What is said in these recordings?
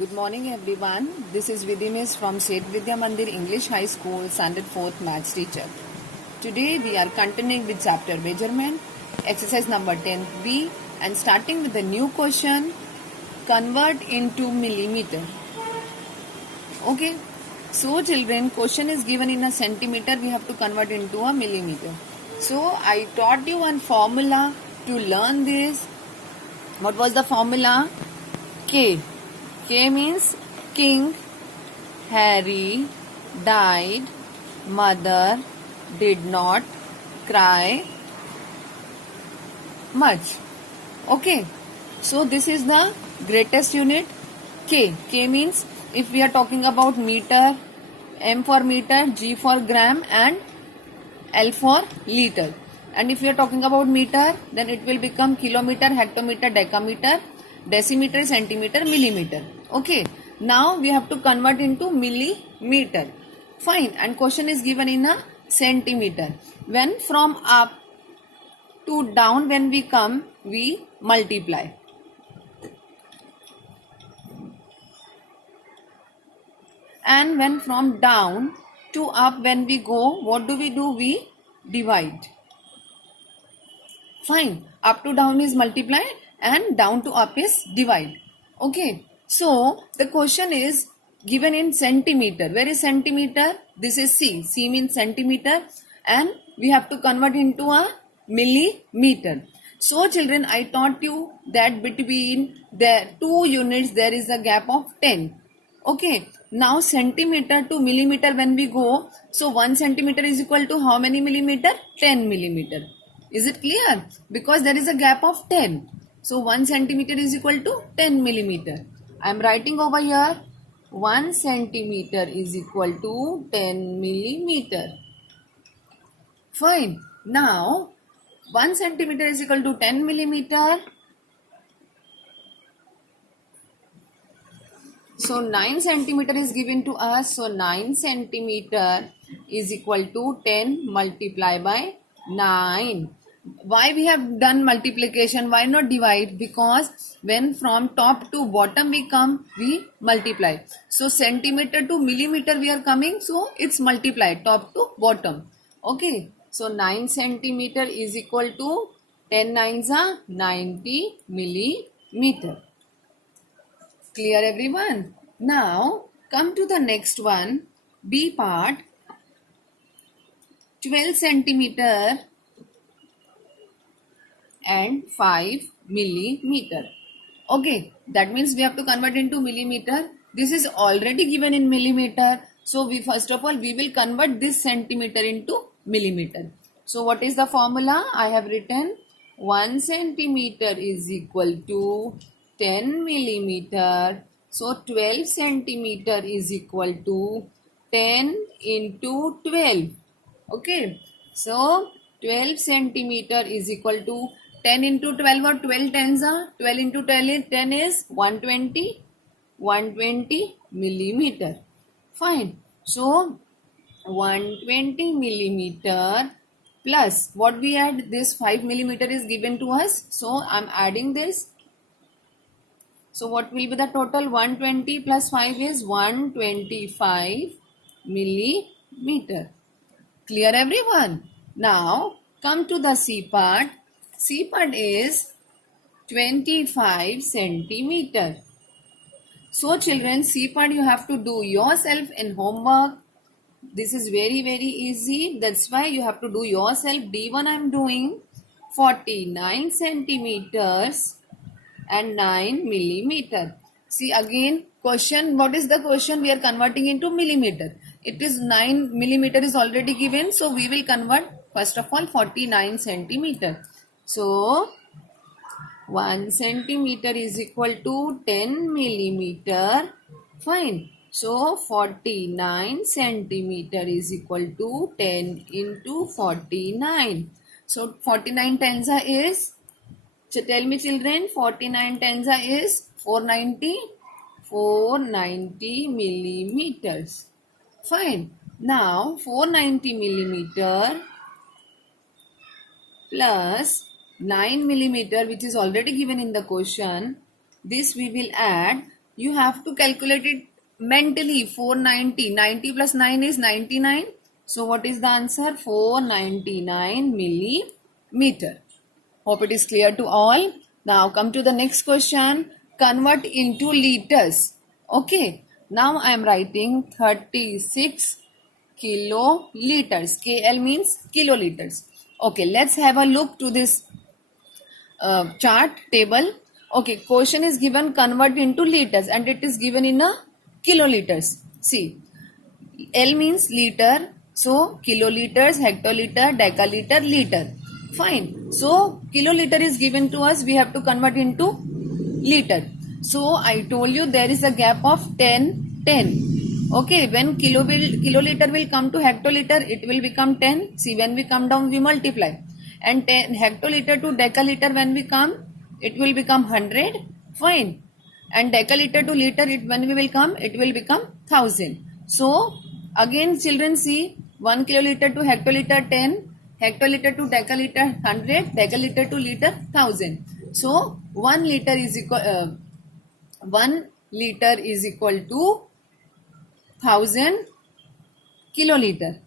Good morning everyone. This is Vidhi from Seth Vidya Mandir English High School, Standard 4th Maths teacher. Today we are continuing with chapter measurement, exercise number 10B, and starting with the new question, convert into millimeter. Okay. So children, question is given in a centimeter, we have to convert into a millimeter. So I taught you one formula to learn this. What was the formula? K. K means King, Harry, died, mother, did not, cry, much. Okay. So this is the greatest unit K. K means if we are talking about meter, M for meter, G for gram and L for liter. And if we are talking about meter, then it will become kilometer, hectometer, decameter, decimeter, centimeter, millimeter. Okay. Now we have to convert into millimeter. Fine. And question is given in a centimeter. When from up to down, when we come, we multiply. And when from down to up, when we go, what do? We divide. Fine. Up to down is multiply and down to up is divide. Okay. So the question is given in centimeter. Where is centimeter? This is C. C means centimeter, and we have to convert into a millimeter. So children, I taught you that between the two units there is a gap of 10. Okay. Now centimeter to millimeter when we go, so 1 centimeter is equal to how many millimeter? 10 millimeter. Is it clear? Because there is a gap of 10. So 1 centimeter is equal to 10 millimeter. I am writing over here 1 centimeter is equal to 10 millimeter. Fine. Now 1 centimeter is equal to 10 millimeter. So 9 centimeter is given to us. So 9 centimeter is equal to 10 multiplied by 9. Why we have done multiplication? Why not divide? Because when from top to bottom we come, we multiply. So centimeter to millimeter we are coming. So it's multiplied top to bottom. Okay. So 9 centimeter is equal to 10 nines are 90 millimeter. Clear everyone? Now come to the next one. B part. 12 centimeter and 5 millimeter. Okay, that means we have to convert into millimeter. This is already given in millimeter. So we first of all we will convert this centimeter into millimeter. So what is the formula? I have written 1 centimeter is equal to 10 millimeter. So 12 centimeter is equal to 10 into 12. Okay. So 12 centimeter is equal to 10 into 12 or 12 tens are 12 into 10 is 120 millimeter. Fine. So 120 millimeter plus what we add, this 5 millimeter is given to us. So I am adding this. So what will be the total? 120 plus 5 is 125 millimeter. Clear everyone? Now come to the C part. C part is 25 centimeter. So children, C part you have to do yourself in homework. This is very easy. That's why you have to do yourself. D1 I am doing 49 centimeters and 9 millimeter. See again question. What is the question? We are converting into millimeter. It is 9 millimeter is already given. So we will convert first of all 49 centimeter. So 1 centimeter is equal to 10 millimeter. Fine. So 49 centimeter is equal to 10 into 49. So 49 tens is, so tell me children, 49 tens is 490 millimeters. Fine. Now 490 millimeter plus 9 millimeter, which is already given in the question. This we will add. you have to calculate it mentally. 490, 90 plus 9 is 99. So what is the answer? 499 millimeter. Hope it is clear to all. Now come to the next question. Convert into liters. Okay. Now I am writing 36 kiloliters. KL means kiloliters. Okay. Let's have a look to this chart table. Okay. Question is given convert into liters and it is given in a kiloliters. See. L means liter. So kiloliters, hectoliter, decaliter, liter. Fine. So kiloliter is given to us. We have to convert into liter. So I told you there is a gap of 10, 10. Okay. When kiloliter will come to hectoliter, it will become 10. See, when we come down, we multiply. And 10 hectoliter to decaliter, when we come, it will become 100. Fine. And decaliter to liter, when we will come, it will become 1000. So again, children, see, 1 kiloliter to hectoliter 10, hectoliter to decaliter 100, decaliter to liter 1000. So 1 liter is equal to 1000 kiloliter.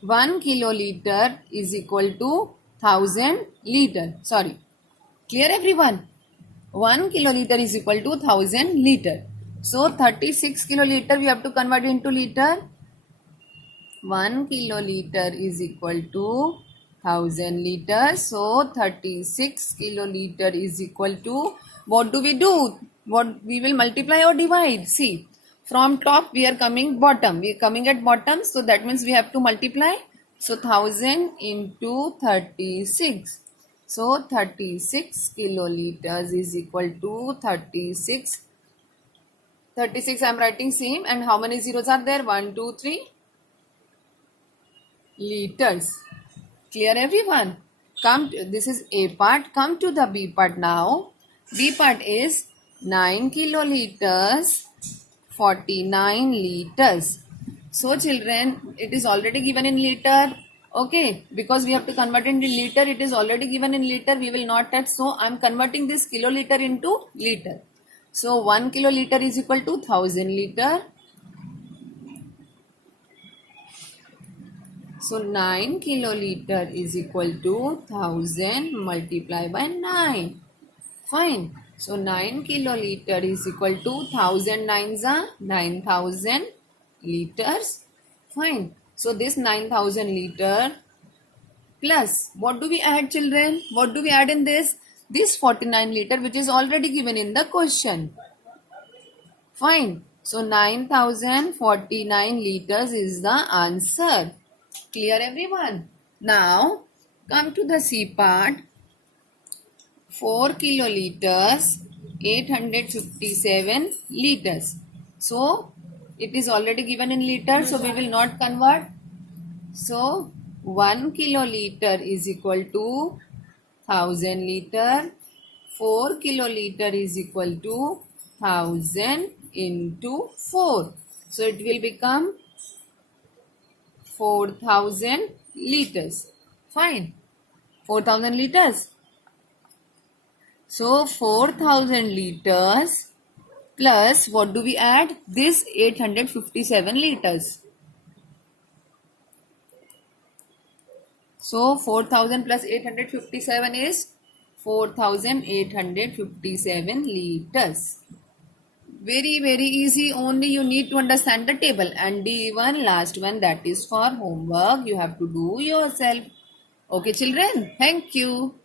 1 kiloliter is equal to 1000 liter. Sorry. Clear everyone? 1 kiloliter is equal to 1000 liter. So 36 kiloliter we have to convert into liter. 1 kiloliter is equal to 1000 liters. So 36 kiloliter is equal to, what do? What we will multiply or divide? See, from top we are coming bottom. We are coming at bottom. So that means we have to multiply. So 1000 into 36. So 36 kiloliters is equal to 36. 36 I am writing same. And how many zeros are there? 1, 2, 3 liters. Clear everyone? This is A part. Come to the B part now. B part is 9 kiloliters, 49 liters. So children, it is already given in liter. Okay, because we have to convert it into liter, it is already given in liter. We will not touch. So I am converting this kiloliter into liter. So 1 kiloliter is equal to 1000 liter. So 9 kiloliter is equal to 1000 multiplied by 9. Fine. So 9 kiloliter is equal to 1000 nines are 9000 liters. Fine. So this 9000 liter plus, what do we add, children? What do we add in this? This 49 liter which is already given in the question. Fine. So 9049 liters is the answer. Clear everyone? Now come to the C part. 4 kiloliters, 857 liters. So it is already given in liters, so we will not convert. So 1 kiloliter is equal to 1000 liter. 4 kiloliter is equal to 1000 into 4. So it will become 4000 liters. Fine. 4000 liters. So 4000 liters plus, what do we add? This 857 liters. So 4000 plus 857 is 4857 liters. Very, very easy. Only you need to understand the table. And D1, last one, that is for homework. You have to do yourself. Okay, children. Thank you.